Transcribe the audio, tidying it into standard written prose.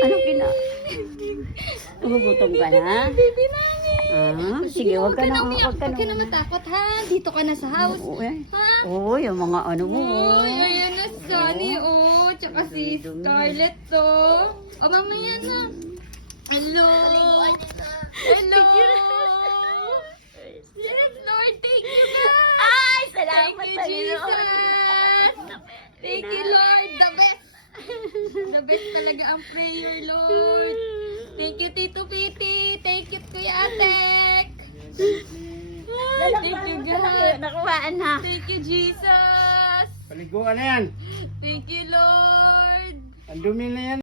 Ano Nagugutom ka na? Baby Nani. Sige, wag ka na. Huwag ka na matakot ha. Dito ka na sa house. Ha? Oo, yung mga ano mo. Uy, ayan na Sunny, oh. Tsaka si Scarlett, oh. O, mamaya na. Hello. Hello. Yes, Lord. Thank you, God. Ay, salamat Thank you, sa Jesus. Thank you, Lord. The best. The best talaga ang prayer, Lord. Thank you, Tito Piti. Thank you, Kuya Atek. Thank you, God. Nakuhaan na. Thank you, Jesus. Paliguan na yan. Thank you, Lord. Ang dumi na yan.